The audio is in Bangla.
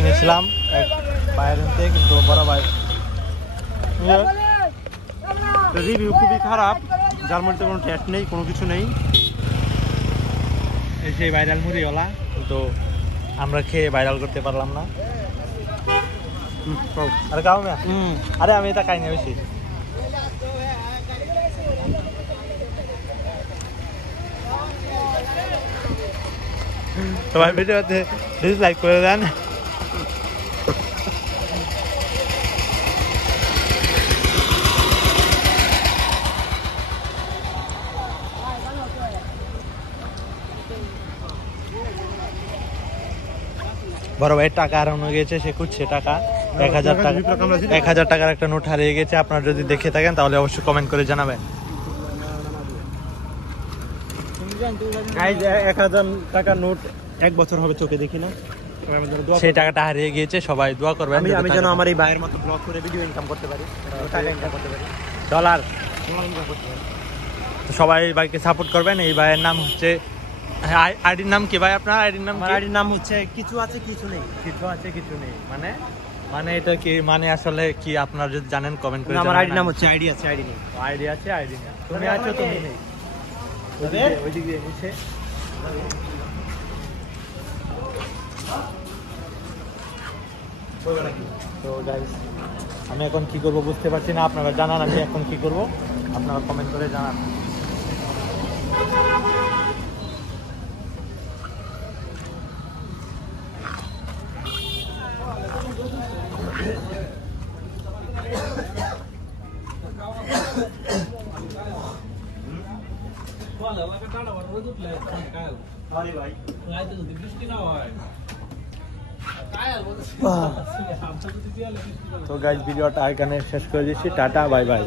কিনেছিলাম এক ভাইয়ের থেকে, কিন্তু বড় ভাই রিভিউ খুবই খারাপ, যার মধ্যে কোনো টেস্ট নেই, কোনো কিছু নেই। এই সেই ভাইরাল মুড়িওয়ালা, কিন্তু আমরা খেয়ে ভাইরাল করতে পারলাম না। আরে খাও না, আরে আমি এটা খাই না বেশি। সবাই ভিডিওতে ডিসলাইক করে দেন। বড় ভাইয়ের টাকা হারানো গেছে, সে খুঁজছে টাকা। 1000 টাকার একটা নোট হারিয়ে গেছে। আপনারা যদি দেখে থাকেন তাহলে অবশ্যই কমেন্ট করে জানাবেন। 1000 টাকার নোট 1 বছর হবে চোখে দেখি না। সেই টাকাটা হারিয়ে গিয়েছে, সবাই দোয়া করবেন আমি যেন আমার এই ভাইয়ের মতো ব্লগ করে ভিডিও ইনকাম করতে পারি, টাকা ইনকাম করতে পারি, ডলার ইনকাম করতে পারি। তো সবাই ভাইকে সাপোর্ট করবেন। এই ভাইয়ের নাম হচ্ছে, আইডির নাম কি ভাই আপনার? আইডির নাম, আইডির নাম হচ্ছে কিছু আছে কিছু নেই। কিছু আছে কিছু নেই মানে, মানে এটা কি মানে আসলে কি আপনারা যদি জানেন কমেন্ট করে। আমার আইডির নাম হচ্ছে আইডি আছে আইডি নেই। আইডি আছে আইডি নেই, তুমি আছো তুমি নেই। ওইদিকে নিচে তো গাইস, আমি এখন কি করবো বুঝতে পারছি না। আপনারা জানান আমি এখন কি করব, আপনারা কমেন্ট করে জানান। তো গাইস, ভিডিওটা এখানে শেষ করে দিচ্ছি। Tata bye bye.